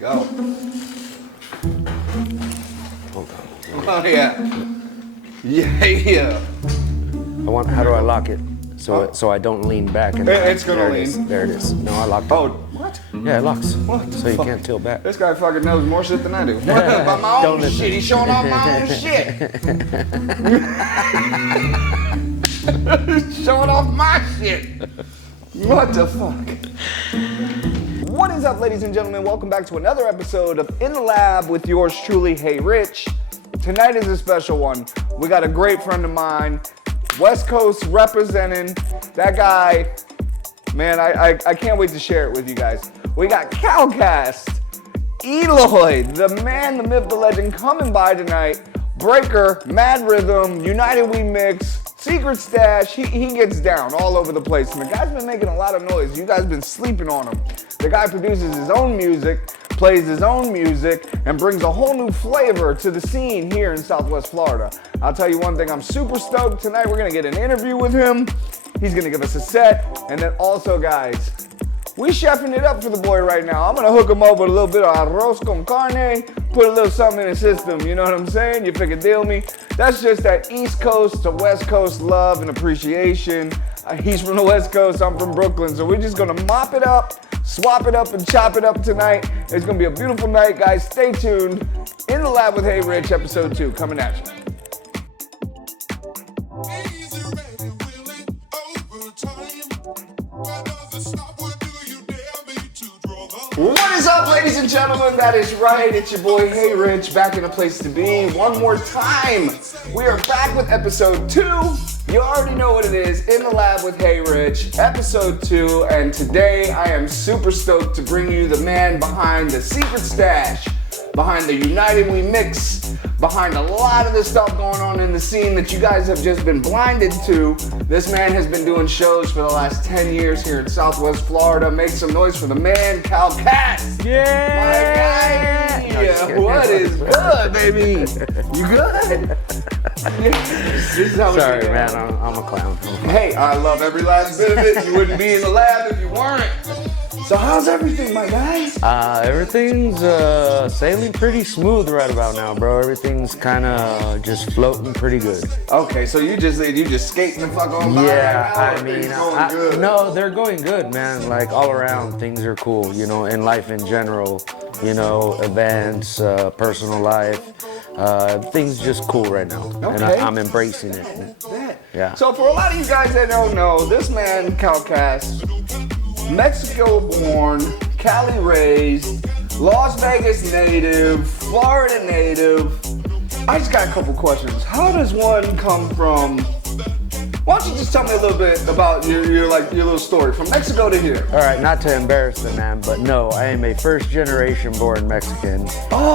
go. Hold on. Oh yeah. Yeah. How do I lock it? So I don't lean back. And it's gonna lean. There it is. No, I locked it. Oh, what? Yeah, it locks. What? So you can't tilt back. This guy fucking knows more shit than I do. About my own shit. He's showing off my own shit. Showing off my shit. What the fuck? What is up, ladies and gentlemen? Welcome back to another episode of In the Lab with yours truly, Heyyrich. Tonight is a special one. We got a great friend of mine, West Coast representing. That guy, man, I can't wait to share it with you guys. We got Calcast, Eloy, the man, the myth, the legend, coming by tonight. Breaker, Mad Rhythm, United We Mix, Secret Stash. He gets down all over the place. And the guy's been making a lot of noise. You guys been sleeping on him. The guy produces his own music, plays his own music, and brings a whole new flavor to the scene here in Southwest Florida. I'll tell you one thing, I'm super stoked. Tonight we're gonna get an interview with him. He's gonna give us a set. And then also, guys, we chefing it up for the boy right now. I'm gonna hook him up with a little bit of arroz con carne, put a little something in his system, you know what I'm saying? You figure deal me? That's just that East Coast to West Coast love and appreciation. He's from the West Coast, I'm from Brooklyn, so we're just gonna mop it up, swap it up, and chop it up tonight. It's gonna be a beautiful night, guys. Stay tuned. In the Lab with Heyyrich, episode 2, coming at you. What is up, ladies and gentlemen? That is right, it's your boy Heyyrich, back in a place to be. One more time, we are back with episode 2. You already know what it is, In the Lab with Heyyrich, episode 2, and today I am super stoked to bring you the man behind the Secret Stash, behind the United We Mix, behind a lot of the stuff going on in the scene that you guys have just been blinded to. This man has been doing shows for the last 10 years here in Southwest Florida. Make some noise for the man, Calcast. Yeah! My guy. What is good, baby? You good? This is how Sorry, man, I'm a clown. Hey, I love every last bit of it. You wouldn't be in the lab if you weren't. So how's everything, my guys? Everything's sailing pretty smooth right about now, bro. Everything's kind of just floating pretty good. Okay, so you just skating the fuck on by? Yeah, right now, I mean, going good? no, they're going good, man. Like all around, things are cool. You know, in life in general. You know, events, personal life. Things just cool right now, and I'm embracing it. Yeah. So for a lot of you guys that don't know, this man, Calcast, Mexico born, Cali raised, Las Vegas native, Florida native. I just got a couple questions. How does one come from, why don't you just tell me a little bit about your little story from Mexico to here? All right, not to embarrass the man, but no, I am a first generation born Mexican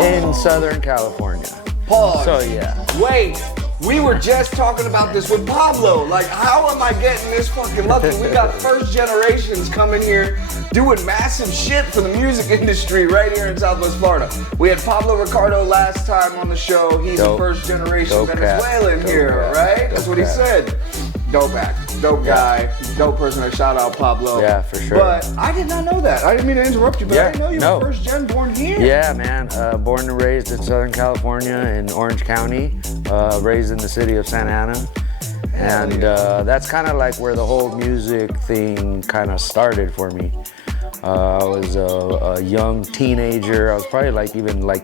in Southern California. Pause. So yeah. Wait, we were just talking about this with Pablo. Like, how am I getting this fucking lucky? We got first generations coming here doing massive shit for the music industry right here in Southwest Florida. We had Pablo Ricardo last time on the show. He's a first generation Venezuelan here, right? That's what he said. Dope act, dope guy, dope person. Shout out Pablo. Yeah, for sure. But I did not know that. I didn't mean to interrupt you, but I didn't know you were first gen born here. Yeah, man. Born and raised in Southern California in Orange County. Raised in the city of Santa Ana. And that's kind of like where the whole music thing kind of started for me. I was a young teenager. I was probably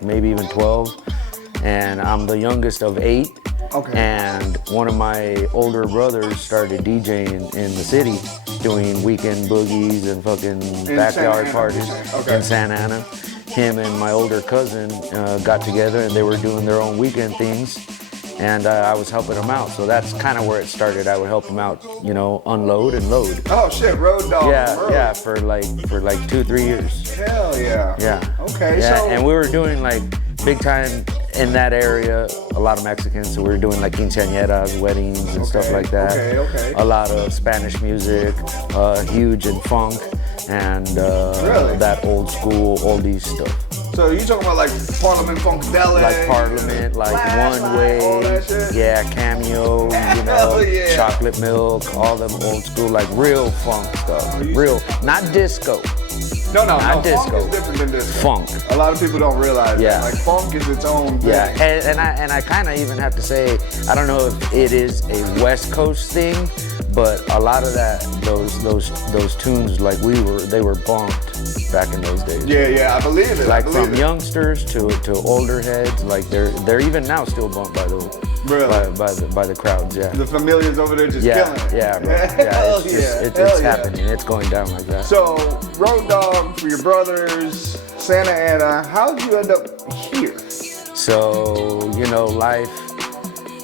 maybe even 12. And I'm the youngest of 8. Okay. And one of my older brothers started DJing in the city, doing weekend boogies and fucking backyard parties in Santa Ana. Him and my older cousin got together and they were doing their own weekend things, and I was helping them out. So that's kind of where it started. I would help them out, you know, unload and load. Oh shit, road dog. Yeah, for like 2-3 years. Hell yeah. Yeah. Okay. Yeah, so and we were doing like big time in that area, a lot of Mexicans, so we were doing like quinceañeras, weddings and stuff like that. Okay. A lot of Spanish music, huge in funk, and that old school oldies stuff. So you talking about like Parliament Funkadelic? Like Parliament, like One Way, yeah, Cameo, you know, Chocolate Milk, all them old school, like real funk stuff. Real, not disco. No, not disco. Funk is different than disco. Funk. A lot of people don't realize that. Like, funk is its own thing. Yeah, and I kind of even have to say, I don't know if it is a West Coast thing, but a lot of those tunes, like they were bumped back in those days. Yeah, I believe it. Like from youngsters to older heads, like they're even now still bumped by the crowds. Yeah. The Familias over there just killing it. Yeah, bro. Yeah, it's happening. It's going down like that. So, Road Dogg for your brothers, Santa Ana. How did you end up here? So, life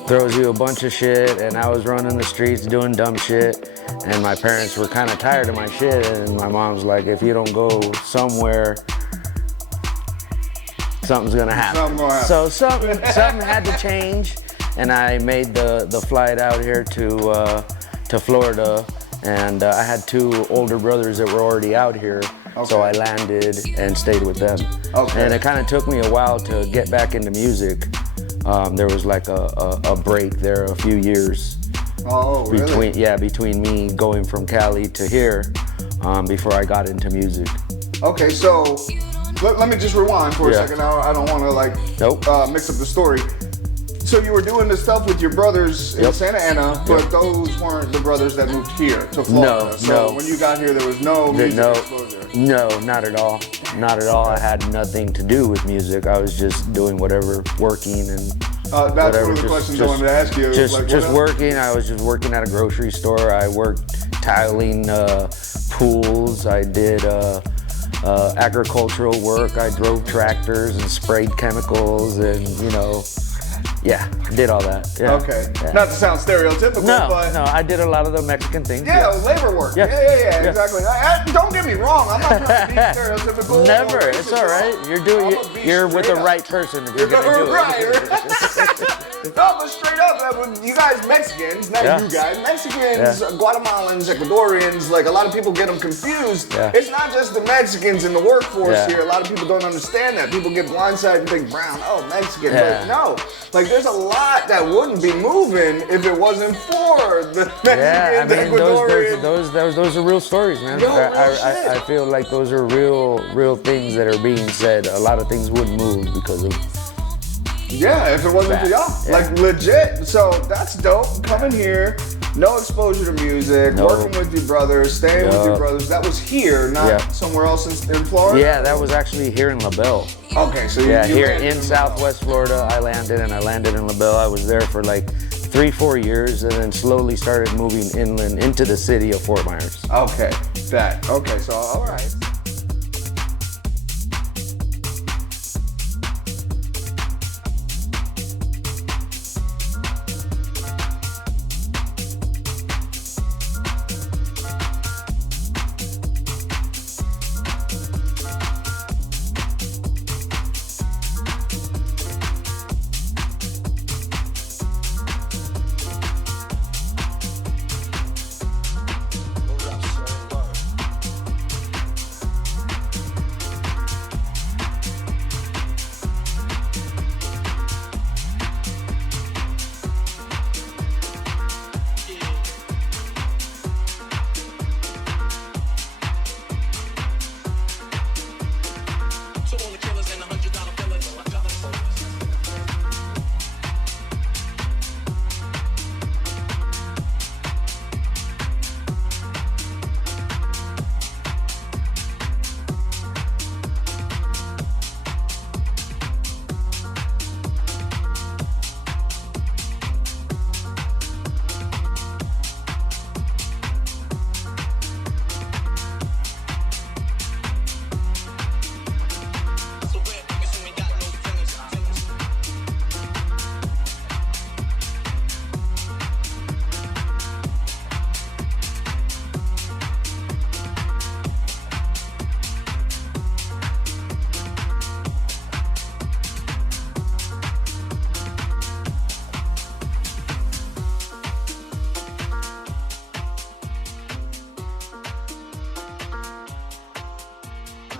throws you a bunch of shit, and I was running the streets doing dumb shit, and my parents were kind of tired of my shit, and my mom's like, if you don't go somewhere, something's gonna happen. So something had to change, and I made the flight out here to Florida, and I had 2 older brothers that were already out here. Okay. So I landed and stayed with them. Okay. And it kind of took me a while to get back into music. There was like a break there, a few years. Oh, really? Between me going from Cali to here before I got into music. Okay, so let me just rewind for a second. I don't want to mix up the story. So you were doing this stuff with your brothers in Santa Ana, but those weren't the brothers that moved here to Florida. So when you got here, there was no music exposure. No, not at all. Not at all. I had nothing to do with music. I was just doing whatever, working and that's whatever. one of the questions I wanted to ask you. Just working. I was just working at a grocery store. I worked tiling pools. I did agricultural work. I drove tractors and sprayed chemicals and, did all that. Yeah. Okay. Yeah. Not to sound stereotypical, but... No, I did a lot of the Mexican things. Yeah, labor work. Yeah, exactly. Don't get me wrong, I'm not trying to be stereotypical. Never, it's all right. You're with the right person if you're gonna do it. No, but straight up, you guys Mexicans, not you guys, Mexicans, Guatemalans, Ecuadorians, like a lot of people get them confused. Yeah. It's not just the Mexicans in the workforce here. A lot of people don't understand that. People get blindsided and think brown, Mexican. But no, like there's a lot that wouldn't be moving if it wasn't for the Mexicans, Ecuadorians. Those are real stories, man. I feel like those are real things that are being said. A lot of things wouldn't move because of. Yeah, if it wasn't for y'all. Like legit. So that's dope. Coming here, no exposure to music, working with your brothers, staying with your brothers. That was here, not somewhere else in Florida? Yeah, that was actually here in La Belle. Okay, so you here in Southwest Florida, I landed in La Belle. I was there for like 3-4 years and then slowly started moving inland into the city of Fort Myers. Okay, so all right.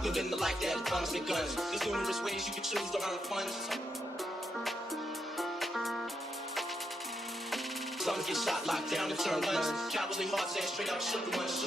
Living the life that promised me guns. There's numerous ways you can choose to earn funds. Some get shot, locked down, and turn guns. Cowardly hearts and straight up shook ones.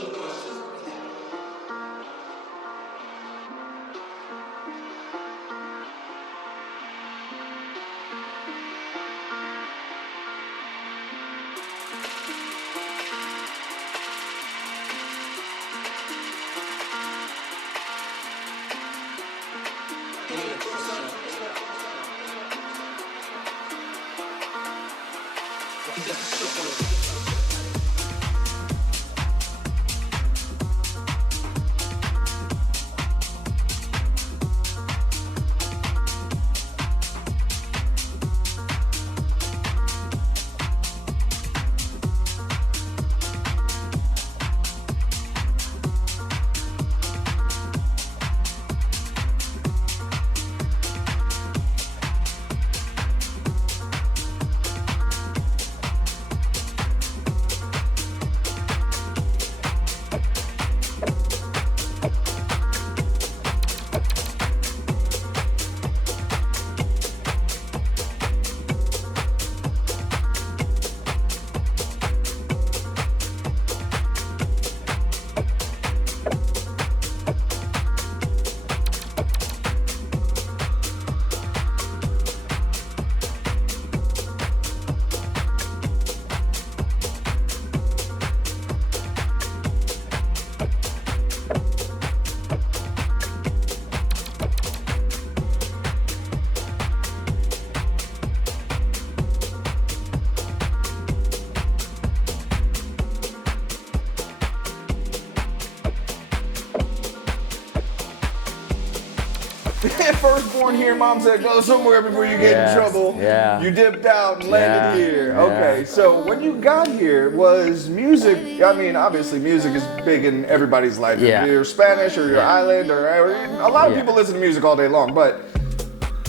Firstborn here, mom said go somewhere before you get in trouble. Yeah. You dipped out and landed here. Yeah. Okay, so when you got here, was music, I mean, obviously music is big in everybody's life. Yeah. If you're Spanish or you're island or a lot of people listen to music all day long, but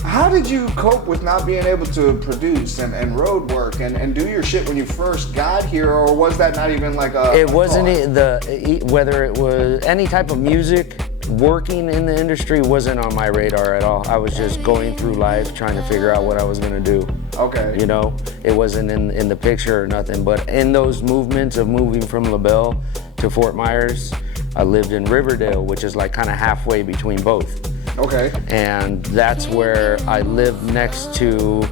how did you cope with not being able to produce and road work and do your shit when you first got here, or was that not even like a It wasn't whether it was any type of music, working in the industry wasn't on my radar at all. I was just going through life trying to figure out what I was gonna do. Okay. You know, it wasn't in the picture or nothing, but in those movements of moving from LaBelle to Fort Myers, I lived in Riverdale, which is like kind of halfway between both. Okay. And that's where I lived next to,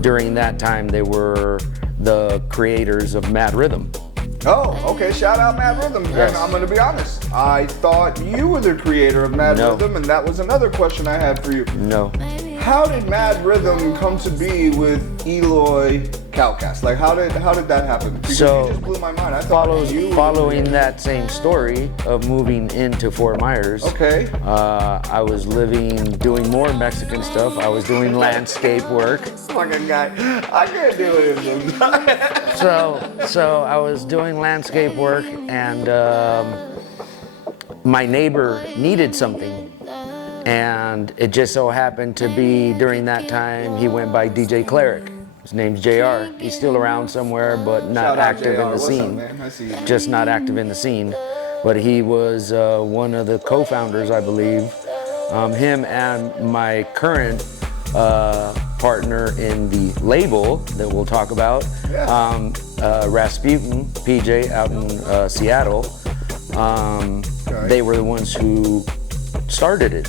during that time, they were the creators of Mad Rhythm. Oh, okay. Shout out Mad Rhythm. Yes. And I'm going to be honest. I thought you were the creator of Mad Rhythm, and that was another question I had for you. No. How did Mad Rhythm come to be with Eloy Calcast? Like, how did that happen? Because So, you just blew my mind. I thought you following that same story of moving into Fort Myers. Okay. I was doing more Mexican stuff. I was doing landscape work. Fucking guy. I can't do it. So I was doing landscape work, and my neighbor needed something. And it just so happened to be during that time he went by DJ Cleric. His name's JR. He's still around somewhere, but not Shout out active JR. in the What's scene. up, man? I see you. Just not active in the scene. But he was one of the co-founders, I believe. Him and my current partner in the label that we'll talk about, Rasputin, PJ, out in Seattle. They were the ones who started it.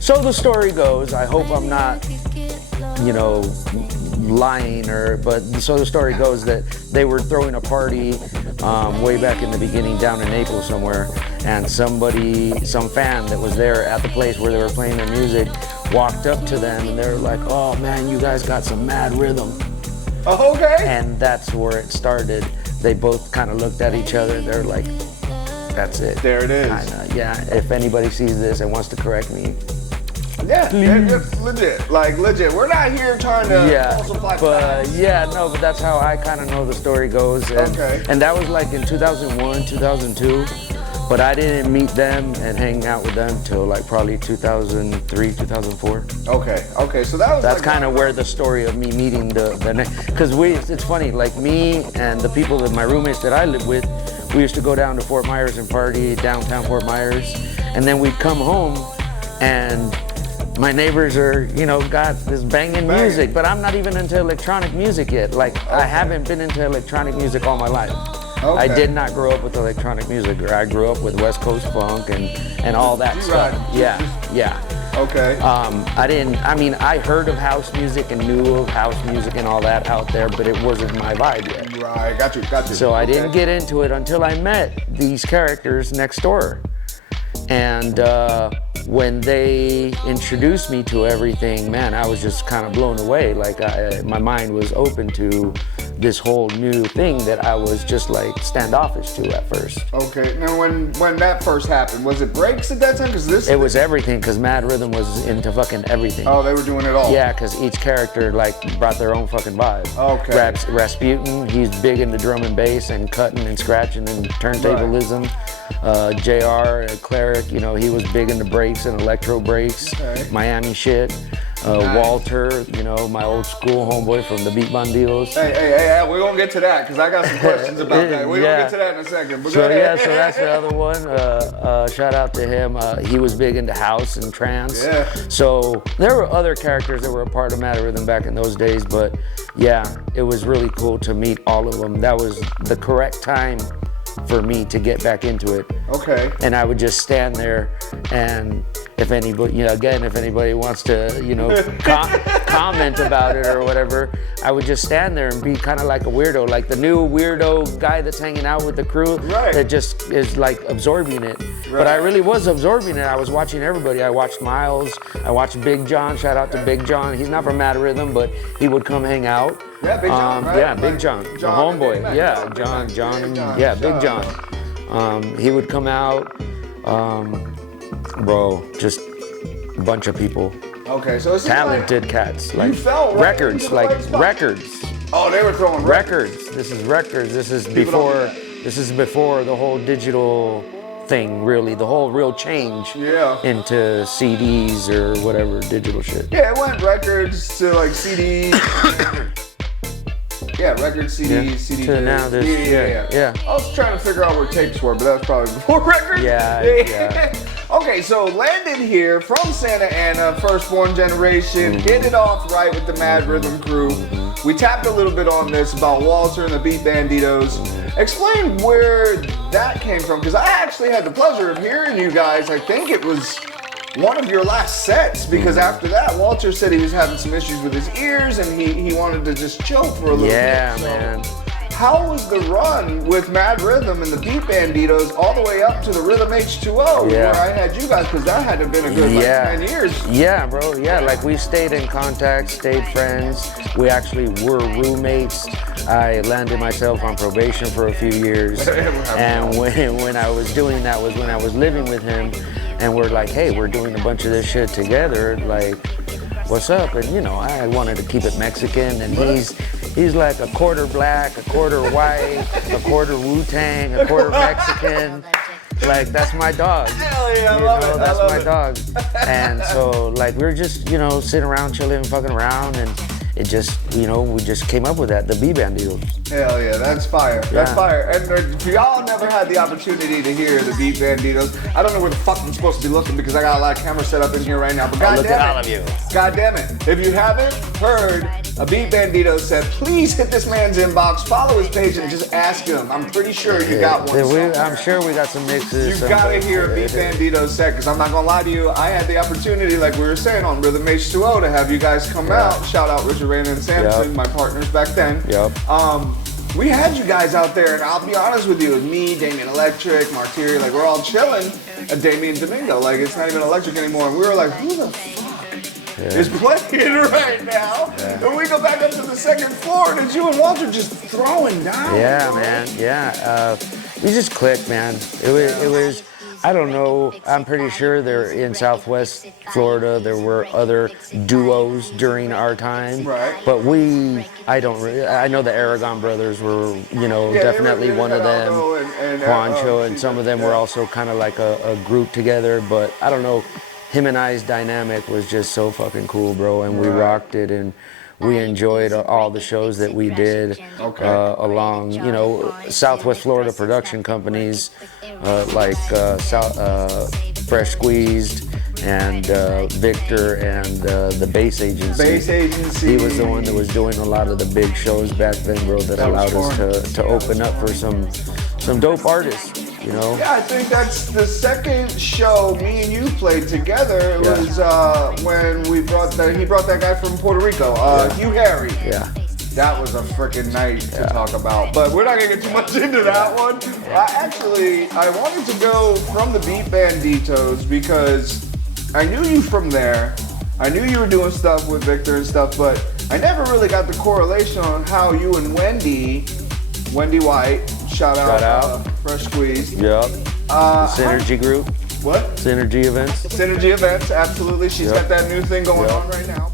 So the story goes, I hope I'm not, lying, so the story goes that they were throwing a party way back in the beginning down in Naples somewhere, and some fan that was there at the place where they were playing their music walked up to them and they were like, oh man, you guys got some Mad Rhythm. Oh, okay. And that's where it started. They both kind of looked at each other, they're like, that's it. There it is. Kinda, yeah, if anybody sees this and wants to correct me, Yeah, legit. Like, legit. We're not here trying to falsify facts. but that's how I kind of know the story goes. And, and that was like in 2001, 2002. But I didn't meet them and hang out with them till like probably 2003, 2004. Okay, so that was That's kind of where the story of me meeting because it's funny, like me and the people that my roommates that I lived with, we used to go down to Fort Myers and party downtown Fort Myers, and then we'd come home and my neighbors are, got this banging music, but I'm not even into electronic music yet. Like, I haven't been into electronic music all my life. I did not grow up with electronic music. I grew up with West Coast funk and all that stuff. Yeah. Okay. I heard of house music and knew of house music and all that out there, but it wasn't my vibe yet. Right, got you. So I didn't get into it until I met these characters next door. And when they introduced me to everything, man, I was just kind of blown away. Like my mind was open to this whole new thing that I was just like standoffish to at first. Okay, now when that first happened, was it breaks at that time? It was everything, because Mad Rhythm was into fucking everything. Oh, they were doing it all? Yeah, because each character like brought their own fucking vibe. Okay. Rasputin, he's big into drum and bass and cutting and scratching and turntablism. JR, Cleric, he was big into breaks and electro breaks, Miami shit. Walter, my old school homeboy from the Beat Bandidos. Hey, we're gonna get to that because I got some questions about that. We're gonna get to that in a second. But so that's the other one. Shout out to him. He was big into house and trance. Yeah. So there were other characters that were a part of Mad Rhythm back in those days, but yeah, it was really cool to meet all of them. That was the correct time for me to get back into it. Okay. And I would just stand there, and if anybody wants to, comment about it or whatever, I would just stand there and be kind of like a weirdo, like the new weirdo guy that's hanging out with the crew that just is like absorbing it. But I really was absorbing it. I was watching everybody. I watched Miles. I watched Big John. Shout out to Big John. He's not from Mad Rhythm, but he would come hang out. Yeah, Big John, right? Yeah, Big John, the homeboy. Yeah, Big John. He would come out, bro, just a bunch of people, Okay, so it's talented cats, like felt right records, into the like right spot. records. Oh, they were throwing Records. This is records. This is People don't do before. that. This is before the whole digital thing. Really, the whole real change Yeah. into CDs or whatever digital shit. Yeah, it went records to like CDs. Yeah, records, CDs, Yeah. CD. To now this- yeah. I was trying to figure out where tapes were, but that was probably before records. Yeah. Okay, so landed here from Santa Ana, firstborn generation, hit it off right with the Mad Rhythm crew. We tapped a little bit on this about Walter and the Beat Banditos. Explain where that came from, because I actually had the pleasure of hearing you guys. I think it was one of your last sets, because after that, Walter said he was having some issues with his ears and he wanted to just chill for a little Yeah, bit. So man. how was the run with Mad Rhythm and the Beat Banditos all the way up to the Rhythm H2O, Yeah. where I had you guys, because that had to have been a good like 10 years. Yeah, bro. Yeah, like we stayed in contact, stayed friends. We actually were roommates. I landed myself on probation for a few years. And when I was doing that was when I was living with him. And we're like, hey, we're doing a bunch of this shit together. Like, what's up? And you know, I wanted to keep it Mexican. And he's like a quarter black, a quarter white, a quarter Wu-Tang, a quarter Mexican. Like, that's my dog. Hell yeah, I You love know, it. that's I love my it. dog. And so, like, we were just, you know, sitting around, chilling, fucking around, and it just, you know, we just came up with that, the Beat Banditos. Hell yeah, that's fire. That's Yeah. fire. And if y'all never had the opportunity to hear the Beat Banditos, I don't know where the fuck I'm supposed to be looking because I got a lot of cameras set up in here right now. But Look at all goddamn of you. it, goddamn it, if you haven't heard a Beat Bandito set, please hit this man's inbox, follow his page, and just ask him. I'm pretty sure you got one. I'm somewhere. sure we got some mixes. You gotta hear a Beat Bandito set, because I'm not gonna lie to you, I had the opportunity, like we were saying on Rhythm H2O, to have you guys come out. Shout out Richard Rain and Sampson, my partners back then. Yep. We had you guys out there, and I'll be honest with you, it was me, Damien Electric, Martyria, like we're all chilling, and Damien Domingo, like it's not even electric anymore, and we were like, who the fuck is playing right now? And we go back up to the second floor, and it's you and Walter just throwing down. Yeah, bro. man. Yeah. We just clicked, man. It was. I don't know. I'm pretty sure there in Southwest Florida there were other duos during our time. Right. But I know the Aragon brothers were, you know, Yeah, definitely they were one of them. Geraldo and Juancho and some of them were yeah. also kind of like a group together. But I don't know. Him and I's dynamic was just so fucking cool, bro. And we rocked it, and we enjoyed all the shows that we did along, you know, Southwest Florida production companies like Fresh Squeezed and Victor and the Bass Agency. Bass Agency. He was the one that was doing a lot of the big shows back then, bro, that allowed us to open up for some dope artists, you know? Yeah, I think that's the second show me and you played together. It was when he brought that guy from Puerto Rico, Heyyrich. Yeah. That was a freaking night to talk about. But we're not gonna get too much into that one. I wanted to go from the Beat Banditos because I knew you from there. I knew you were doing stuff with Victor and stuff, but I never really got the correlation on how you and Wendy White, shout out. Fresh Squeezed. Yep. The Synergy Group. What? Synergy Events. Synergy Events, absolutely. She's got that new thing going on right now.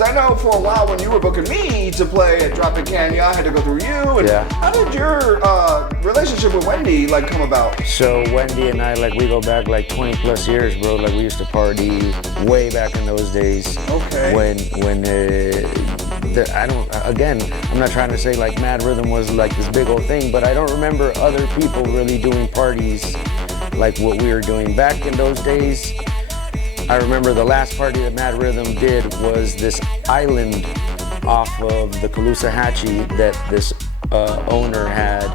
because I know for a while when you were booking me to play at Drop It Canyon, I had to go through you. And Yeah. how did your relationship with Wendy like come about? So Wendy and I, like, we go back like 20 plus years, bro. Like, we used to party way back in those days. Okay. I'm not trying to say like Mad Rhythm was like this big old thing, but I don't remember other people really doing parties like what we were doing back in those days. I remember the last party that Mad Rhythm did was this island off of the Caloosahatchee that this owner had,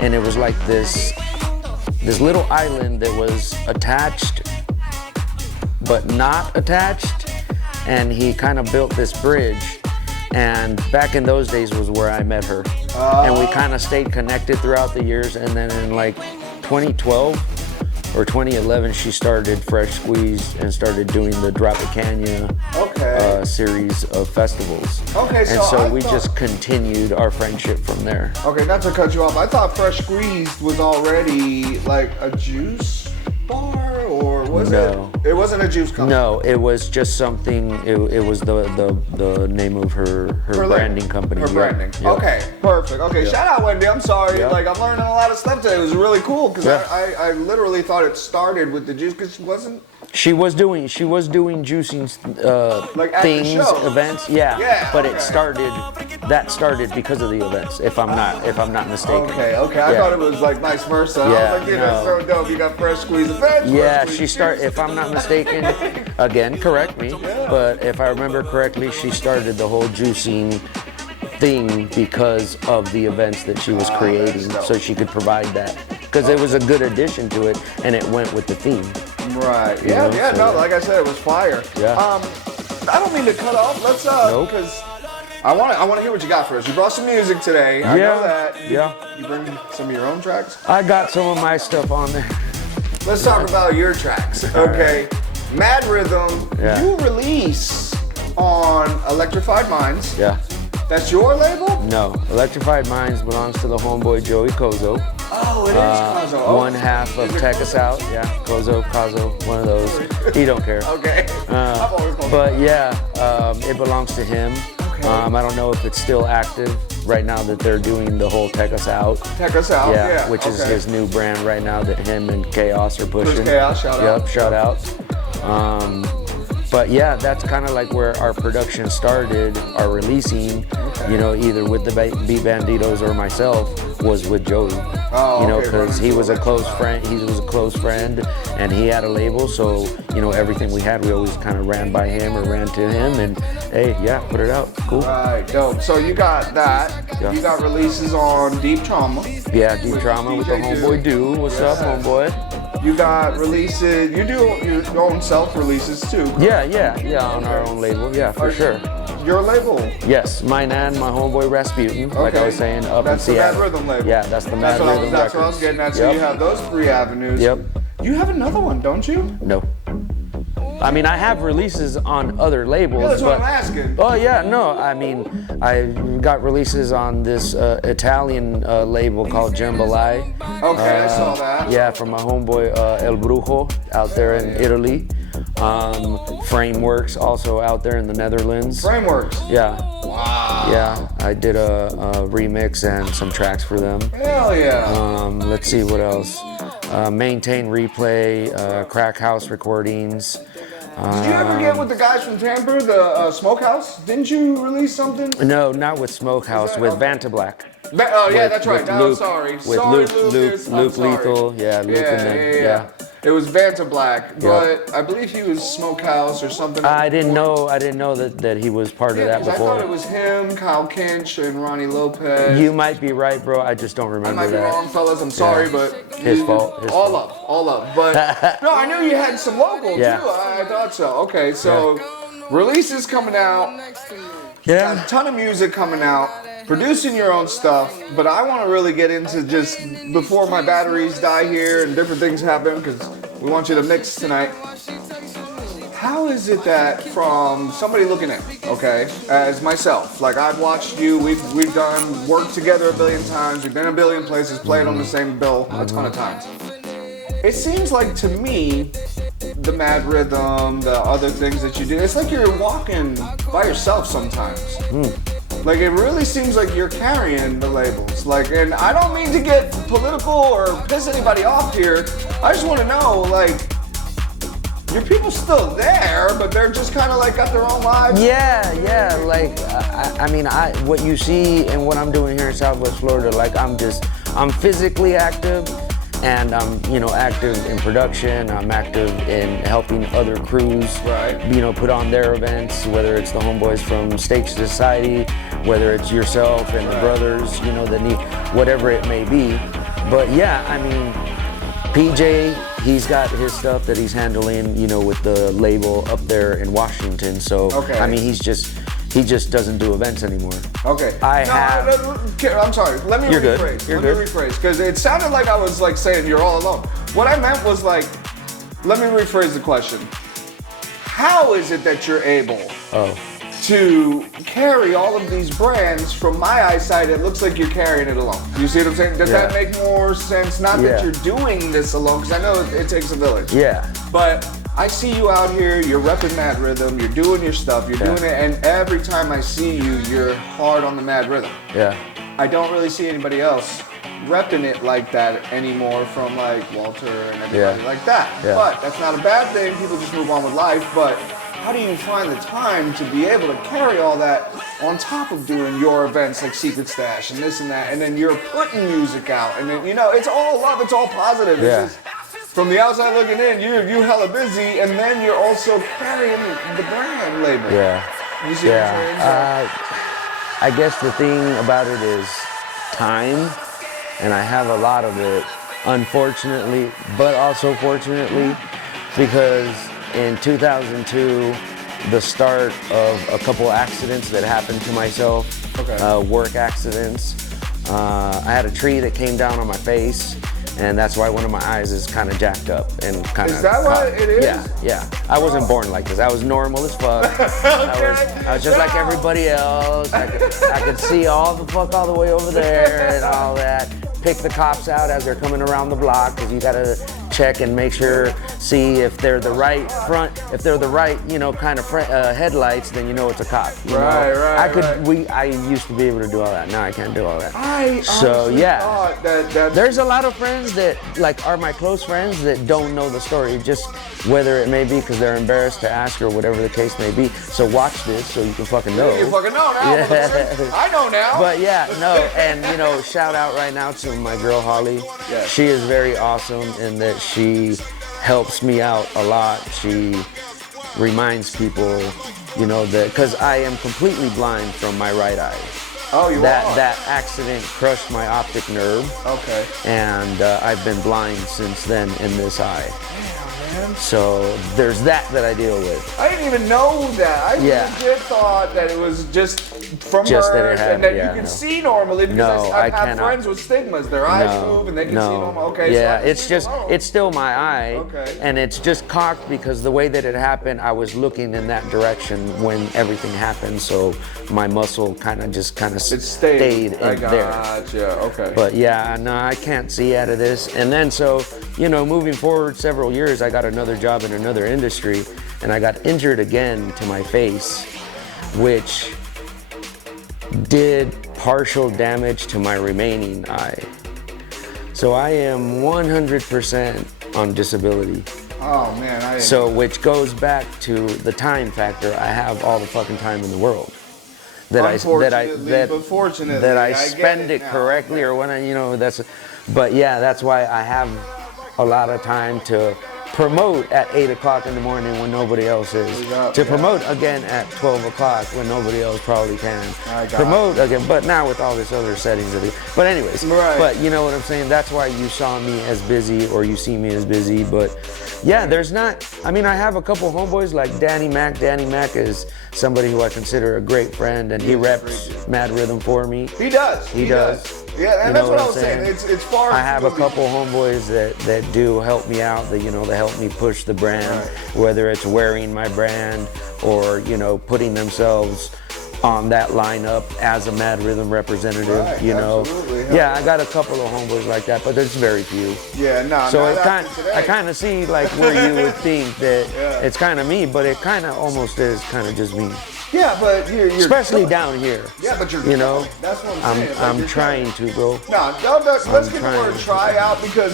and it was like this little island that was attached but not attached, and he kind of built this bridge. And back in those days was where I met her, and we kind of stayed connected throughout the years. And then in like 2012 or 2011, she started Fresh Squeeze and started doing the Drop It Canyon series of festivals. Okay, so we just continued our friendship from there. Okay, not to cut you off, I thought Fresh Squeezed was already like a juice bar, or was it? It wasn't a juice company. No, it was just something. It was the name of her branding company. Her branding. Yeah. Okay, perfect. Okay, shout out Wendy. I'm sorry. Yeah. Like, I'm learning a lot of stuff today. It was really cool because I literally thought it started with the juice because she wasn't. She was doing juicing Like at the things, show. events, but it started because of the events, if I'm not mistaken. Okay. I thought it was like vice versa. I was like, dude, that's so dope. You got Fresh Squeeze events. Yeah, she started, if I'm not mistaken, again, correct me, but if I remember correctly, she started the whole juicing thing because of the events that she was creating, so she could provide that. Because it was a good addition to it, and it went with the theme. Right. Like I said, it was fire. Yeah. I don't mean to cut off. Let's because I want to hear what you got for us. You brought some music today. I know that. Yeah. You bring some of your own tracks? I got some of my stuff on there. Let's talk about your tracks. Okay. Mad Rhythm. Yeah. You release on Electrified Minds. Yeah. That's your label? No, Electrified Minds belongs to the homeboy Joey Kozo. Oh, it is Kozo. One half of Tech Us Out. Yeah, Kozo, one of those. He don't care. Okay. I've always called But yeah, it belongs to him. Okay. I don't know if it's still active right now that they're doing the whole Tech Us Out. Tech Us Out, yeah. Which is his new brand right now that him and Chaos are pushing. Chris Chaos, shout out. Yep, shout out. But yeah, that's kind of like where our production started, our releasing, either with the Beat Banditos or myself, was with Joey. Because he was a close friend, and he had a label, so, everything we had, we always kind of ran by him or ran to him, and hey, yeah, put it out, cool. Right, dope. So you got that. Yeah. You got releases on Deep Trauma. Yeah, Deep Trauma with the homeboy Dude. What's up, homeboy? You got releases, you do your own self-releases too, correct? Yeah, on our own label, yeah, for sure. Your label? Yes, mine and my homeboy Rasputin, like I was saying, up in Seattle. That's the Mad Rhythm label? Yeah, that's the Mad Rhythm That's what I was getting at, so you have those 3 avenues. Yep. You have another one, don't you? No. I mean, I have releases on other labels. Yeah, that's what but, I'm asking. Oh yeah, no. I mean, I got releases on this Italian label called Jambalaya. Okay, I saw that. Yeah, from my homeboy El Brujo out there in Italy. Frameworks also out there in the Netherlands. Frameworks? Yeah. Wow. Yeah, I did a remix and some tracks for them. Hell yeah. Let's see what else. Maintain Replay, Crack House Recordings. Did you ever get with the guys from Tampa, the Smokehouse? Didn't you release something? No, not with Smokehouse, with Vanta Black. That's right. With No, Luke, sorry. With Sorry, Luke Lethal. Yeah, Luke and them. Yeah. It was Vanta Black, but I believe he was Smokehouse or something. I didn't know that he was part of that 'cause before. I thought it was him, Kyle Kinch, and Ronnie Lopez. You might be right, bro. I just don't I remember might be that. wrong, fellas. I'm sorry, but His fault. All up. But no, I knew you had some local too. I thought so. Okay, so releases coming out. Yeah. A ton of music coming out. Producing your own stuff, but I want to really get into just before my batteries die here and different things happen because we want you to mix tonight. How is it that from somebody looking in, okay, as myself, like I've watched you, we've done work together a billion times, we've been a billion places, played on the same bill a ton of times. It seems like to me the Mad Rhythm, the other things that you do, it's like you're walking by yourself sometimes. Like it really seems like you're carrying the labels. Like, and I don't mean to get political or piss anybody off here. I just want to know, like, your people still there, but they're just kind of like got their own lives. Yeah. Like, what you see and what I'm doing here in Southwest Florida, like I'm physically active, and I'm, active in production. I'm active in helping other crews, put on their events, whether it's the homeboys from Stakes Society, whether it's yourself and the brothers, that need, whatever it may be. But yeah, I mean, PJ, he's got his stuff that he's handling, with the label up there in Washington. So, I mean, he just doesn't do events anymore. Okay. I'm sorry. Let me rephrase. Let me rephrase, because it sounded like I was like saying you're all alone. What I meant was like, let me rephrase the question. How is it that you're able to carry all of these brands? From my eyesight, it looks like you're carrying it alone. You see what I'm saying? Does that make more sense? Not that you're doing this alone, because I know it takes a village. Yeah. But I see you out here, you're repping Mad Rhythm, you're doing your stuff, you're doing it, and every time I see you, you're hard on the Mad Rhythm. Yeah. I don't really see anybody else repping it like that anymore, from like Walter and everybody like that. But that's not a bad thing, people just move on with life. But how do you find the time to be able to carry all that on top of doing your events like Secret Stash and this and that, and then you're putting music out, and then, it's all love, it's all positive. It's just, from the outside looking in, you hella busy, and then you're also carrying the brand label. You see what I'm saying? I guess the thing about it is time, and I have a lot of it, unfortunately, but also fortunately, because in 2002, the start of a couple accidents that happened to myself, work accidents. I had a tree that came down on my face, and that's why one of my eyes is kind of jacked up and kind of. Is that what it is? Yeah. I wasn't born like this. I was normal as fuck. I was just like everybody else. I could see all the way over there and all that. Pick the cops out as they're coming around the block, because you gotta check and make sure, see if they're the right front, if they're the right, kind of headlights, then it's a cop. I used to be able to do all that. Now I can't do all that. Thought that there's a lot of friends that are my close friends that don't know the story, just whether it may be because they're embarrassed to ask or whatever the case may be. So watch this so you can fucking know. You fucking know now. I know now. But and shout out right now to my girl Holly. She is very awesome in that she helps me out a lot. She reminds people, that, because I am completely blind from my right eye. Oh, you are? That accident crushed my optic nerve. Okay. And I've been blind since then in this eye. Damn, man. So there's that I deal with. I didn't even know that. I legit thought that it was just from just birth, that and that you can see normally, because I have cannot. Friends with stigmas. Their eyes move and they can see normal. Okay. Yeah, so it's still my eye, and it's just cocked because the way that it happened, I was looking in that direction when everything happened, so my muscle kind of stayed in there. Gotcha. Okay. But I can't see out of this. And then so, moving forward several years, I got another job in another industry, and I got injured again to my face, which did partial damage to my remaining eye. So I am 100% on disability. Oh man, which goes back to the time factor. I have all the fucking time in the world. Fortunately, that I spend it correctly, or when that's why I have a lot of time to promote at 8 o'clock in the morning when nobody else is. To promote again at 12 o'clock when nobody else probably can. Promote again, but now with all this other settings of it. But anyways, but you know what I'm saying? That's why you saw me as busy, or you see me as busy. But there's not, I have a couple homeboys like Danny Mac. Danny Mac is somebody who I consider a great friend, and he reps Mad Rhythm for me. He does. He does. Yeah, and that's what I was saying. It's far. I have a couple homeboys that do help me out. That they help me push the brand, whether it's wearing my brand or putting themselves on that lineup as a Mad Rhythm representative, Right, you know. absolutely. Yeah, I got a couple of homeboys like that, but there's very few. Yeah, no. So not it after today. I kind of see like where you would think that Yeah. it's kind of me, but it kind of almost is kind of just me. Yeah, but you're Especially down here. Yeah, but you're you know, that's what I'm saying. Like, I'm you're trying to, bro. No, let's get the trying word to. try out because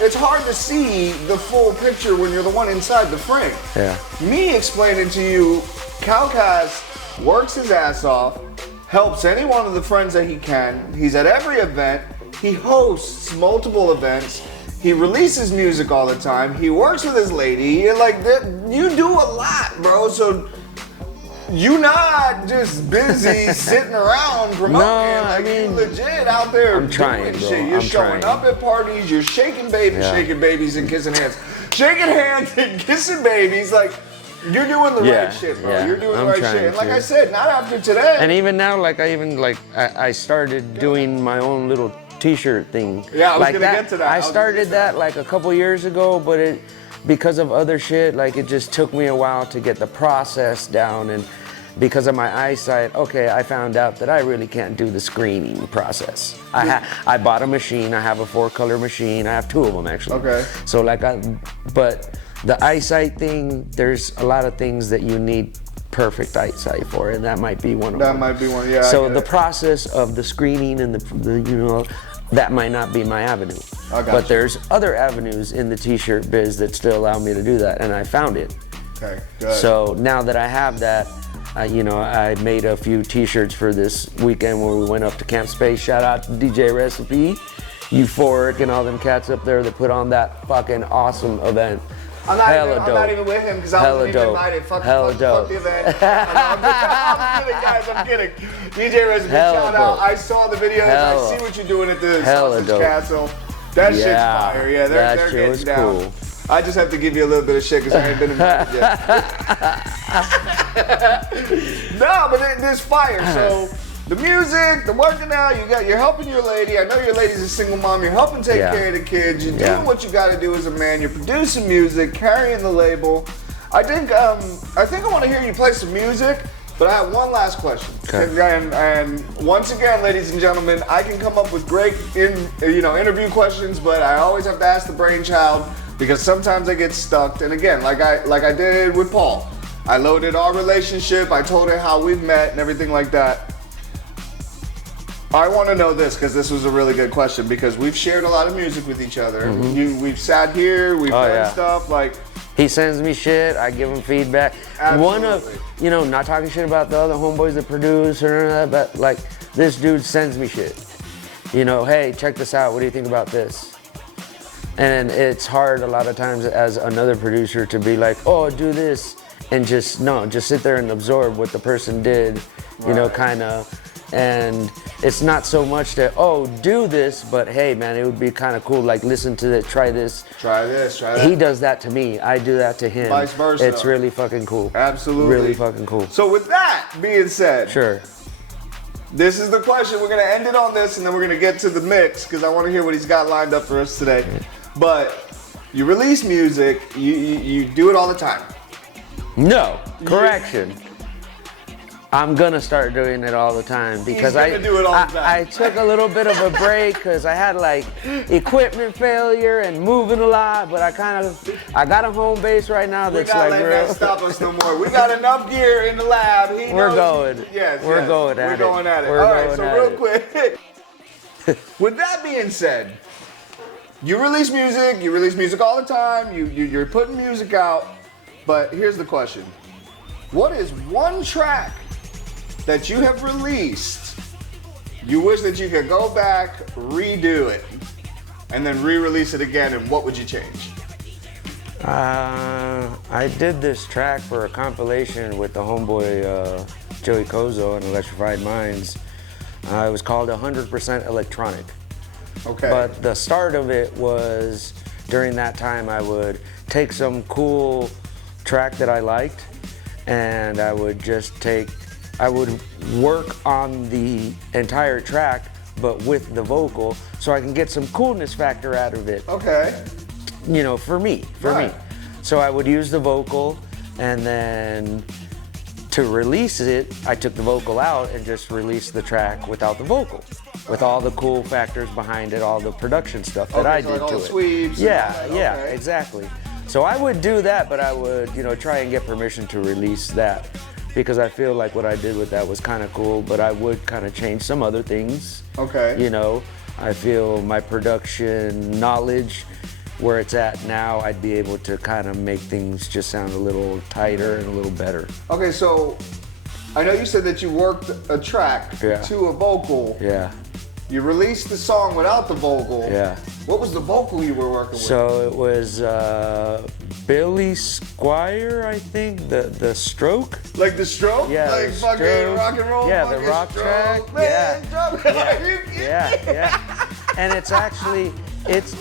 it's hard to see the full picture when you're the one inside the frame. Yeah. Me explaining to you, Calcast works his ass off, helps any one of the friends that he can. He's at every event. He hosts multiple events. He releases music all the time. He works with his lady. You do a lot, bro. So you not just busy sitting around promoting. No, you legit out there I'm trying, doing bro. shit. You're I'm showing trying. up at parties. You're shaking babies and kissing hands. Shaking hands and kissing babies. Like, you're doing the right shit, bro. Yeah, You're doing I'm the right trying shit. And like to. I said, not after today. And even now, I started doing my own little T-shirt thing. Yeah, I was like gonna get to that. I started that like a couple years ago, but because of other shit, like it just took me a while to get the process down, and because of my eyesight, I found out that I really can't do the screening process. I bought a machine. I have a 4-color machine. I have 2 of them actually. Okay. So but the eyesight thing, there's a lot of things that you need perfect eyesight for, and that might be one of them. That might be one, yeah. So the process of the screening and the that might not be my avenue. But there's other avenues in the T-shirt biz that still allow me to do that, and I found it. Okay, good. So now that I have that, I made a few T-shirts for this weekend where we went up to Camp Space. Shout out to DJ Recipe, Euphoric, and all them cats up there that put on that fucking awesome event. I'm not even with him because I wasn't even invited. Fuck the event. I'm kidding. DJ Recipe, shout out. I saw the videos. I see what you're doing at the Sausage Castle. That shit's fire. Yeah, they're getting down. Cool. I just have to give you a little bit of shit because I ain't been invited yet. No, but there's fire. So the music, the working out, you're helping your lady. I know your lady's a single mom. You're helping take care of the kids. You're doing what you got to do as a man. You're producing music, carrying the label. I think I want to hear you play some music. But I have one last question. Okay. And once again, ladies and gentlemen, I can come up with great interview questions, but I always have to ask the brainchild because sometimes I get stuck. And again, like I did with Paul, I loaded our relationship. I told her how we've met and everything like that. I want to know this because this was a really good question because we've shared a lot of music with each other. Mm-hmm. We've sat here, we've done stuff like. He sends me shit, I give him feedback. Absolutely. One of, not talking shit about the other homeboys that produce or none of that, but like this dude sends me shit. Hey, check this out, what do you think about this? And it's hard a lot of times as another producer to be like, oh, do this, and just sit there and absorb what the person did, kind of. And it's not so much that, do this, but hey, man, it would be kind of cool, like, listen to this, try this. Try this, try that. He does that to me. I do that to him. Vice versa. It's really fucking cool. Absolutely. Really fucking cool. So with that being said. Sure. This is the question. We're going to end it on this, and then we're going to get to the mix, because I want to hear what he's got lined up for us today. But you release music. You do it all the time. No. Correction. I'm gonna start doing it all the time because I took a little bit of a break because I had like equipment failure and moving a lot, but I got a home base right now that's like real. We're not letting that stop us no more. We got enough gear in the lab. We're going at it. We're going at it. All right, so real quick. With that being said, you release music all the time. You're putting music out, but here's the question: what is one track that you have released, you wish that you could go back, redo it, and then re-release it again, and what would you change? I did this track for a compilation with the homeboy Joey Kozo and Electrified Minds. It was called 100% Electronic. Okay. But the start of it was, during that time, I would take some cool track that I liked, and I would work on the entire track, but with the vocal, so I can get some coolness factor out of it. Okay. For me. So I would use the vocal and then to release it, I took the vocal out and just released the track without the vocal, with all the cool factors behind it, all the production stuff that I so did like all to the it. sweeps Yeah, and all that, yeah, okay. exactly. So I would do that, but I would, try and get permission to release that, because I feel like what I did with that was kind of cool, but I would kind of change some other things. Okay. I feel my production knowledge, where it's at now, I'd be able to kind of make things just sound a little tighter and a little better. Okay, so I know you said that you worked a track to a vocal. Yeah. You released the song without the vocal. Yeah. What was the vocal you were working with? So it was Billy Squire, I think, the Stroke. Like the Stroke? Yeah, Like the fucking Stroke. rock and roll? Yeah, the fucking rock Stroke, track. man, Yeah. Stroke. Yeah. And it's actually, Love it.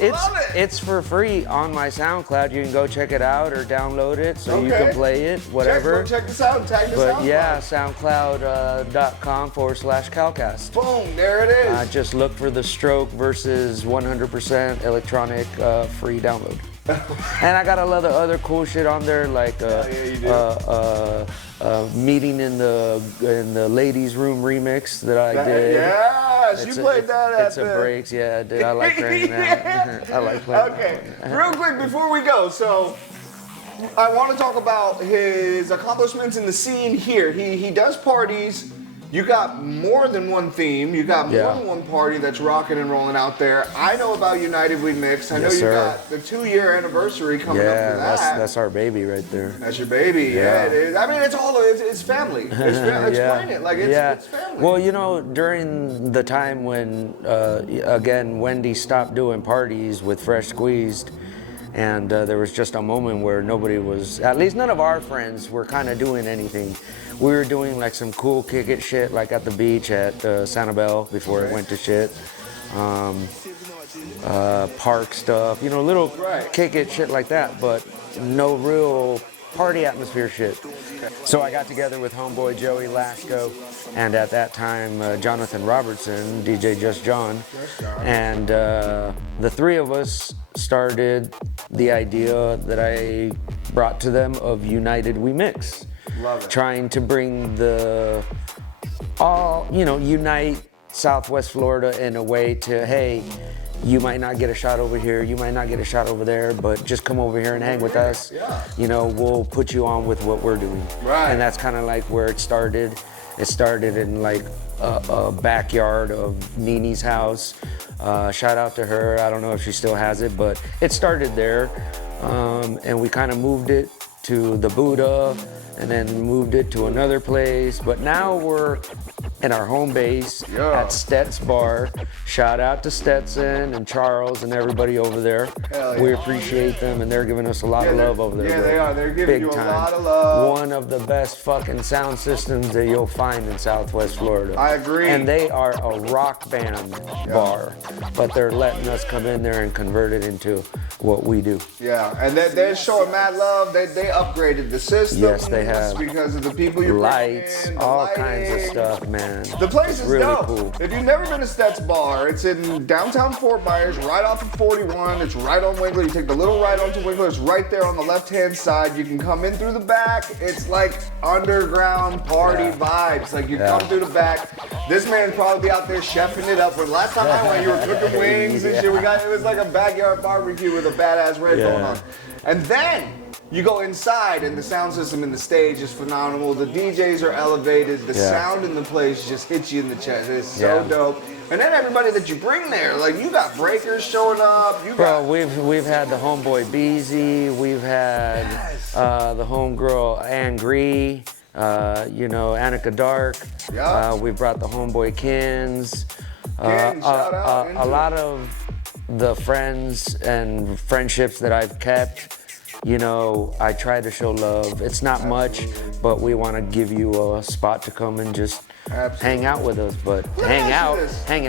it's for free on my SoundCloud. You can go check it out or download it so you Okay. can play it, whatever. Check this out and tag this out. But yeah, soundcloud.com/Calcast. Boom, there it is. Just look for the Stroke versus 100% electronic free download. And I got a lot of other cool shit on there, like meeting in the ladies' room remix that I did. Yes, you played that at It's a breaks, yeah, I did. I like playing that. I like playing Okay, that. real quick before we go, so I want to talk about his accomplishments in the scene here. He does parties. You got more than one theme. You got more than one party that's rocking and rolling out there. I know about United We Mix. I know Yes, you sir. got the 2-year anniversary coming up for that. that's our baby right there. That's your baby. Yeah, it is. I mean, it's family. It's family. Explain it. Like it's family. Well, during the time when, again, Wendy stopped doing parties with Fresh Squeezed, and there was just a moment where nobody was, at least none of our friends were kind of doing anything. We were doing like some cool kick it shit, like at the beach at Sanibel before it went to shit. Park stuff, little kick it shit like that, but no real party atmosphere shit. So I got together with homeboy Joey Lasco, and at that time Jonathan Robertson, DJ Just John, and the three of us started the idea that I brought to them of United We Mix. Love it. Trying to bring unite Southwest Florida in a way to, hey, you might not get a shot over here, you might not get a shot over there, but just come over here and hang with us. Yeah. We'll put you on with what we're doing. Right. And that's kind of like where it started. It started in like a backyard of Nini's house. Shout out to her. I don't know if she still has it, but it started there. And we kind of moved it to the Buddha, and then moved it to another place. But now we're in our home base at Stet's Bar. Shout out to Stetson and Charles and everybody over there. Hell yeah. We appreciate them, and they're giving us a lot of love over there. Yeah, bro. they are. They're giving Big you a time. lot of love. One of the best fucking sound systems that you'll find in Southwest Florida. I agree. And they are a rock band bar, but they're letting us come in there and convert it into what we do. Yeah, and they're showing mad love. They upgraded the system. Yes, they have. Because of the people you're Lights, bringing in, the all lighting. kinds of stuff, man. The place is really dope. cool. If you've never been to Stet's Bar, it's in downtown Fort Myers, right off of 41. It's right on Winkler. You take the little right onto Winkler. It's right there on the left-hand side. You can come in through the back. It's like underground party vibes. Like you come through the back. This man's probably out there chefing it up. But last time I went, you were cooking wings and shit. It was like a backyard barbecue with a badass red going on. And then you go inside, and the sound system in the stage is phenomenal. The DJs are elevated. The sound in the place just hits you in the chest. It's so dope. And then everybody that you bring there, like you got breakers showing up. Bro, we've had the homeboy Beezy. We've had the homegirl Angry. Annika Dark. We brought the homeboy Kins. Shout out. A lot of the friends and friendships that I've kept. I try to show love. It's not much, but we want to give you a spot to come and just hang out with us. But hanging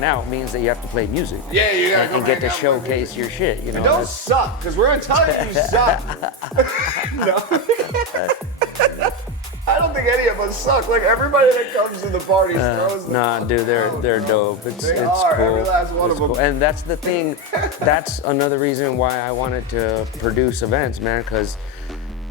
out means that you have to play music. Yeah, you gotta and get to showcase your shit. Don't suck, because we're gonna tell you suck. I don't think any of us suck. Like everybody that comes to the parties throws them. Nah, dude, they're dope. It's They cool. are, every last one It's of them. cool. And that's the thing. That's another reason why I wanted to produce events, man. Because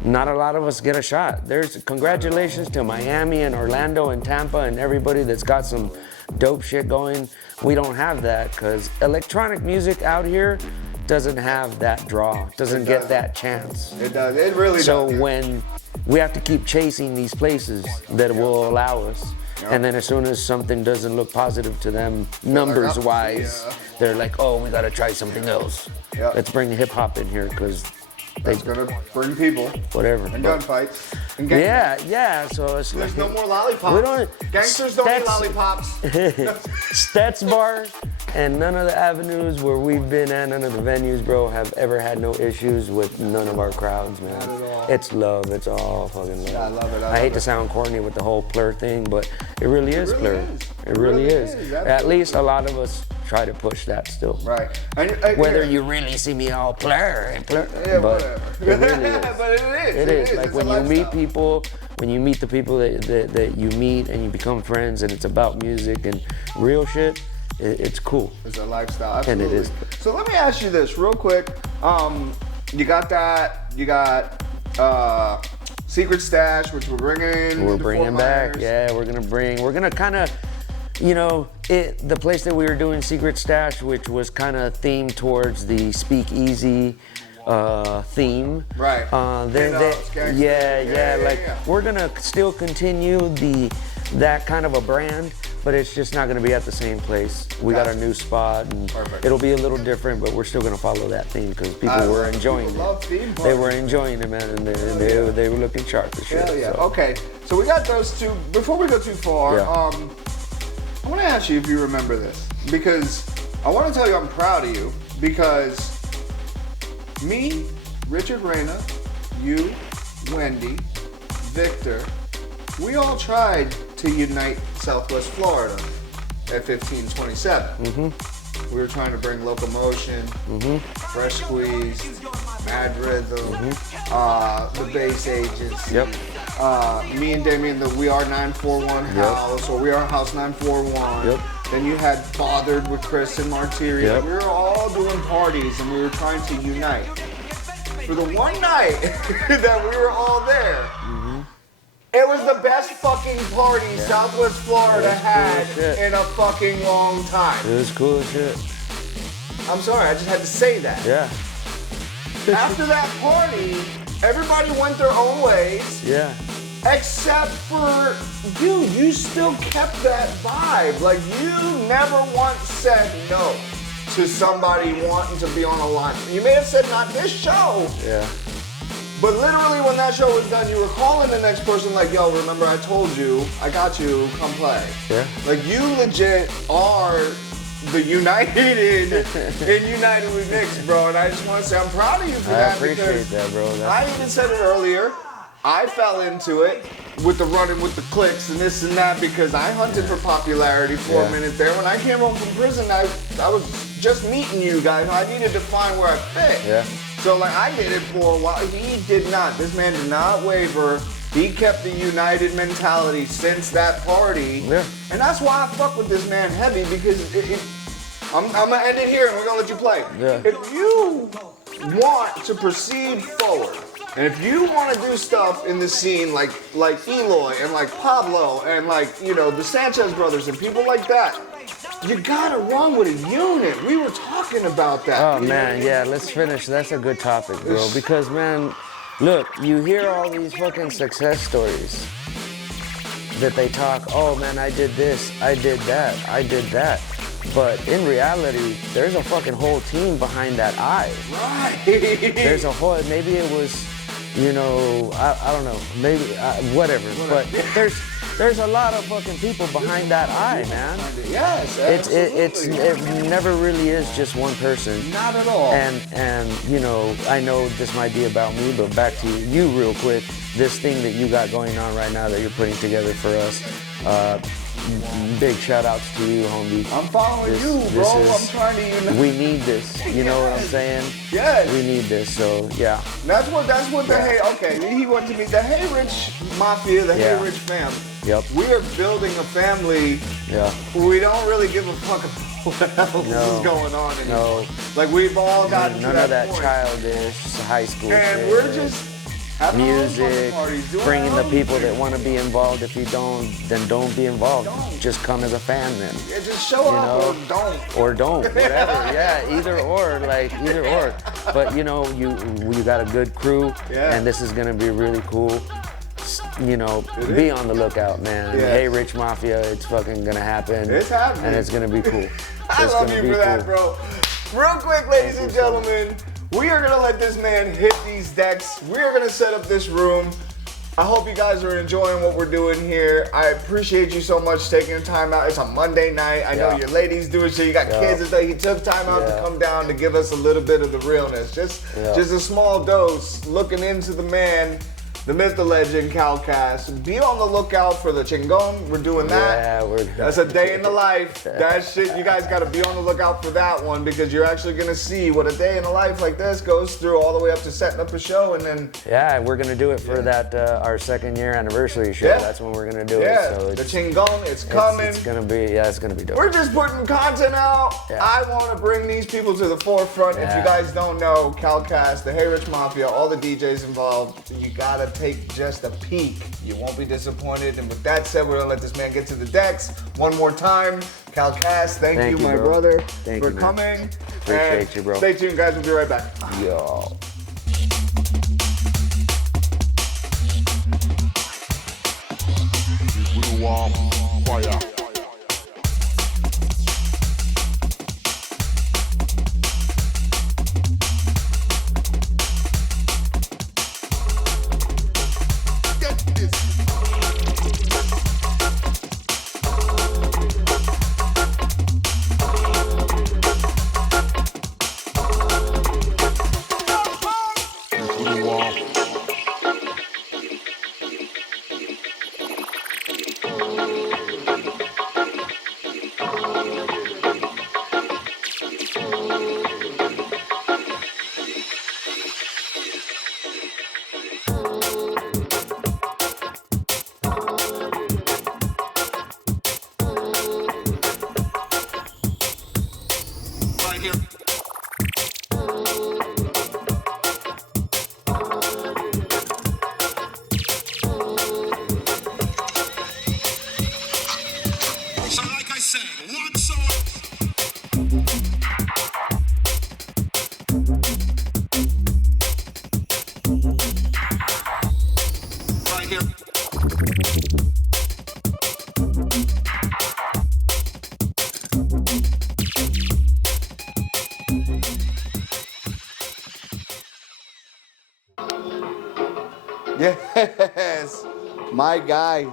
not a lot of us get a shot. There's congratulations to Miami and Orlando and Tampa and everybody that's got some dope shit going. We don't have that because electronic music out here doesn't have that draw, doesn't get that chance. It does, it really does. So when we have to keep chasing these places that will allow us, and then as soon as something doesn't look positive to them, numbers wise, they're like, oh, we gotta try something else. Let's bring hip hop in here because that's gonna bring people. Whatever. And gunfights. And yeah. So it's there's like, no more lollipops. We don't. Gangsters don't eat lollipops. Stats bars and none of the avenues where we've been at, none of the venues, bro, have ever had no issues with none of our crowds, man. Not at all. It's love. It's all fucking love. I love it. I hate to sound corny with the whole plur thing, but it really is plur. It really is. At least a lot of us try to push that still. Right. Whether you really see me all plur and plur, yeah, but whatever. it really is. But it is. It is. Like It's when you meet people, when you meet the people that you meet and you become friends and it's about music and real shit, it's cool. It's a lifestyle, absolutely. And it is. So let me ask you this real quick. You got that, you got Secret Stash, which we're bringing. We're bringing back, yeah, we're gonna kind of, you know, the place that we were doing Secret Stash, which was kind of themed towards the speakeasy theme. Right. We're gonna still continue that kind of a brand, but it's just not gonna be at the same place. We got a new spot, and it'll be a little different, but we're still gonna follow that theme because people were enjoying it. They were enjoying it, man, and they were looking sharp as shit. Hell yeah. So. Okay, so we got those two. Before we go too far, I want to ask you if you remember this, because I want to tell you I'm proud of you, because me, Richard Reyna, you, Wendy, Victor, we all tried to unite Southwest Florida at 1527. We were trying to bring Locomotion, Fresh Squeeze, Mad Rhythm, the Bass Agents. Me and Damien, the We Are 941 House, or We Are House 941. Then you had Bothered with Chris and Martyria. We were all doing parties and we were trying to unite. For the one night that we were all there, it was the best fucking party Southwest Florida had in a fucking long time. It was cool as shit. I'm sorry, I just had to say that. Yeah. After that party, everybody went their own ways. Yeah. Except for you. You still kept that vibe. Like, you never once said no to somebody wanting to be on a line. You may have said not this show. Yeah. But literally when that show was done, you were calling the next person like, yo, remember I told you, I got you, come play. Yeah. Like, you legit are the United in United We Mix, bro. And I just want to say I'm proud of you for that. I appreciate that, bro. I even said it earlier. I fell into it with the running with the clicks and this and that because I hunted for popularity for a minute there. When I came home from prison, I was just meeting you guys. I needed to find where I fit. Yeah. So like I did it for a while. He did not. This man did not waver. He kept the United mentality since that party. Yeah. And that's why I fuck with this man heavy because I'm gonna end it here and we're gonna let you play. Yeah. If you want to proceed forward, and if you want to do stuff in the scene like Eloy and like Pablo and like, you know, the Sanchez brothers and people like that, you gotta run with a unit. We were talking about that. Oh man, yeah, let's finish. That's a good topic, bro. Because man, look, you hear all these fucking success stories that they talk, oh man, I did this, I did that, I did that. But in reality, there's a fucking whole team behind that eye. Right. There's a whole, maybe it was, you know, I don't know, maybe, whatever. But there's a lot of fucking people behind that eye, man. Yes, it never really is just one person. Not at all. And you know, I know this might be about me, but back to you real quick. This thing that you got going on right now that you're putting together for us. Big shout outs to you, homie. I'm following you, bro. I'm trying to unite. We need this. You know what I'm saying? Yes. We need this. So yeah. That's what the okay. He went to meet the Heyyrich Mafia, the Heyyrich family. Yep. We are building a family. Yeah. We don't really give a fuck about what else is going on anymore. No. Like we've all gotten none to of that point. childish high school and shit. we're just Having our own music, fucking parties, doing bringing our the own people shit. that want to be involved. If you don't, then don't be involved. Don't. Just come as a fan then. Yeah, just show up know, or don't. Or don't, whatever. Yeah, either or, like either or. But you know, you got a good crew, Yeah. and this is gonna be really cool. You know, be on the lookout, man. Yeah. Heyyrich Mafia, it's fucking gonna happen. It's happening. And it's gonna be cool. I It's love gonna you be for that, cool. bro. Real quick, ladies and gentlemen, we are gonna let this man hit these decks. We are gonna set up this room. I hope you guys are enjoying what we're doing here. I appreciate you so much taking the time out. It's a Monday night. I know Yeah. your ladies doing shit. You got kids and stuff. He took time out to Yeah. come down to give us a little bit of the realness. Just a small dose, looking into the man, the myth, the legend, Calcast. Be on the lookout for the Chingon. We're doing that. Yeah, That's a day in the life. That shit, you guys gotta be on the lookout for that one because you're actually gonna see what a day in the life like this goes through all the way up to setting up a show and then. Yeah, we're gonna do it for that our 2nd-year anniversary show. Yeah. That's when we're gonna do Yeah, it. So the it's Chingon, it's coming. It's gonna be it's gonna be dope. We're just putting content out. Yeah. I want to bring these people to the forefront. If you Yeah. guys don't know, Calcast, the Heyyrich Mafia, all the DJs involved, you gotta take just a peek. You won't be disappointed. And with that said, we're gonna let this man get to the decks one more time. Calcast, thank you, my bro. brother, Thank for you, man. coming. Appreciate And you, bro. Stay tuned, guys. We'll be right back. Yo. Right here. So like I said, one song. Right here. Yes, my guy.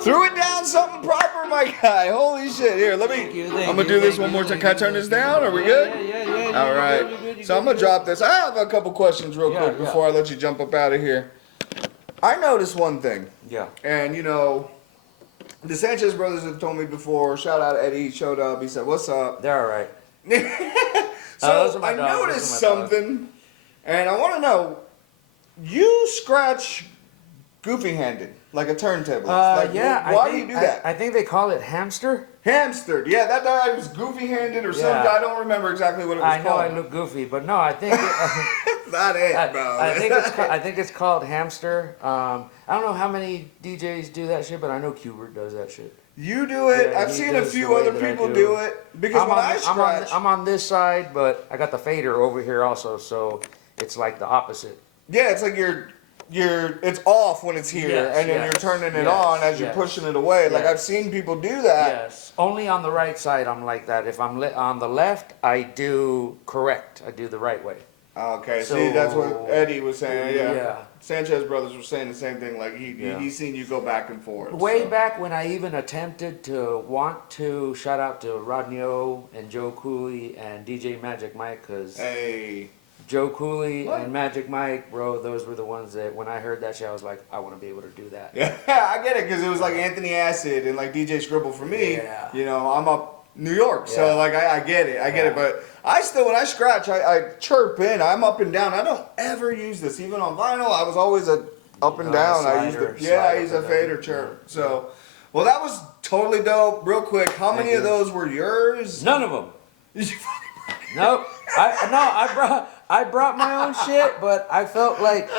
Threw it down something proper, my guy. Holy shit. Here, let me. I'm gonna do this one more time. Can I turn this down? Are we good? Yeah. All right. So I'm gonna drop this. I have a couple questions real quick before I let you jump up out of here. I noticed one thing. Yeah. And you know, the Sanchez brothers have told me before. Shout out Eddie. He showed up. He said, "What's up?" They're all right. So those are my I dogs. noticed Those are my dogs. something, and I want to know. You scratch goofy-handed like a turntable. Like, Yeah. Why do you do that? I think they call it hamster. Hamstered. Yeah, that guy was goofy-handed or something. Yeah. I don't remember exactly what it was I know called. I look goofy, but no, I think Not it, bro. I think it's called hamster. I don't know how many DJs do that shit, but I know Qbert does that shit. You do it. Yeah, I've he seen a does few the way other that I people do. do it because when I scratch, I'm on this side, but I got the fader over here also, so it's like the opposite. yeah, it's like it's off when it's here, Yes, and then yes, you're turning it yes, on as you're yes. pushing it away. Like Yes. I've seen people do that. Yes, only on the right side I'm like that. If I'm on the left, I do correct. I do the right way. Okay, So- see, that's what Eddie was saying. Yeah. Yeah. Sanchez brothers were saying the same thing. Like Yeah. he's seen you go back and forth. Way so. back when I even attempted to want to shout out to Rodney O and Joe Cooley and DJ Magic Mike, because Hey. Joe Cooley What? and Magic Mike, bro, those were the ones that when I heard that shit, I was like, I want to be able to do that. Yeah, I get it because it was like Anthony Acid and like DJ Scribble for me. Yeah. You know, I'm up New York, so Yeah. like I get it, I get it. But I still, when I scratch, I chirp in. I'm up and down. I don't ever use this, even on vinyl. I was always a up and Oh, down. I slider, use I slide use up a and fader down. chirp. So, well, that was totally dope. Real quick, how many Thank of you. those were yours? None of them. Nope. I I brought my own shit, but I felt like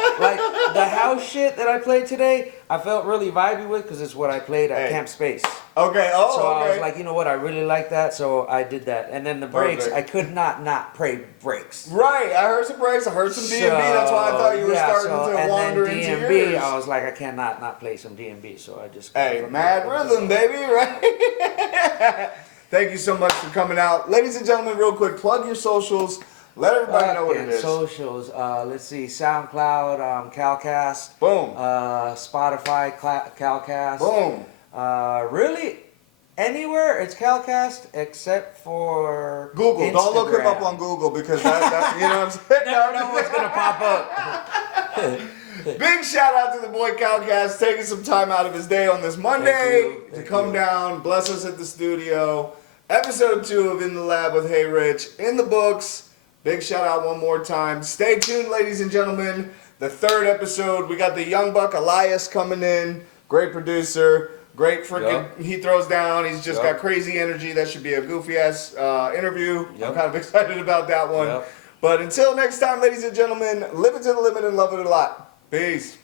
the house shit that I played today, I felt really vibey with because it's what I played at Camp Space. Okay. Oh, So okay. I was like, you know what, I really like that, so I did that. And then the breaks, Perfect. I could not play breaks. Right. I heard some breaks. I heard some D&B. That's why I thought you were starting to wander into D&B, yours. I was like, I cannot not play some D&B, so I just. Hey, mad rhythm, baby, right? Thank you so much for coming out. Ladies and gentlemen, real quick, plug your socials. Let everybody know what it is. Socials, let's see, SoundCloud, Calcast. Boom. Spotify, Calcast. Boom. Really, anywhere it's Calcast except for Google. Instagram. Don't look him up on Google because that you know what I'm saying? Never know what's gonna pop up. Big shout out to the boy Calcast taking some time out of his day on this Monday to come down, bless us at the studio. Episode 2 of In the Lab with Heyyrich in the books. Big shout out one more time. Stay tuned, ladies and gentlemen. The 3rd episode, we got the young buck Elias coming in. Great producer. Great freaking, he throws down. He's just got crazy energy. That should be a goofy ass interview. I'm kind of excited about that one. But until next time, ladies and gentlemen, live it to the limit and love it a lot. Peace.